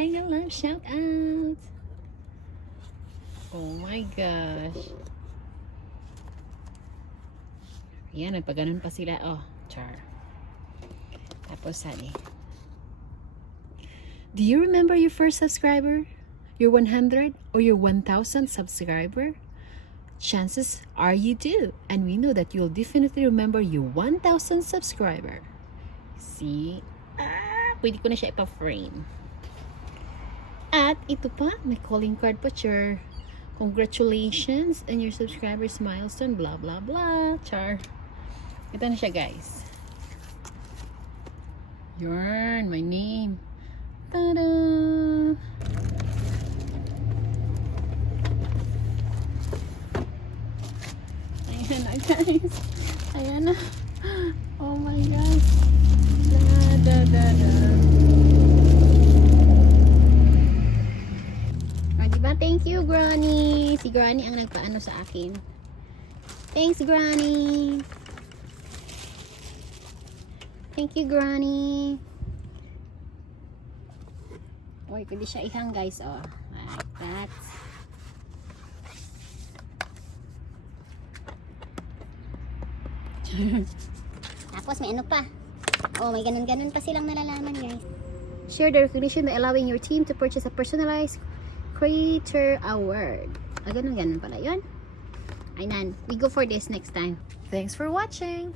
Mega love shout out. Oh my gosh. Ayan, nagpaganon pa sila. Oh, char. Tapos sali. Do you remember your first subscriber? Your 100 or your 1000 subscriber? Chances are you do. And we know that you'll definitely remember your 1000 subscriber. See? Pwede ko na siya ipa-frame. At ito pa, may calling card pa, char. Congratulations on your subscribers milestone, blah blah blah, char. Ito na siya, guys. Yarn, my name. Ta-da! Ayan na, guys. Ayan na. Oh my gosh. Da-da-da-da. Diba? Thank you, Granny. Si Granny ang nagpaano sa akin. Thanks, Granny. Thank you, Granny. Uy, pwede siya ihang, guys. Oh, like that. Tapos may ano pa. Oh, may ganun-ganun pa silang nalalaman, guys. Share the recognition by allowing your team to purchase a personalized Creator Award. Ganun pala yun. Ayun. We go for this next time. Thanks for watching.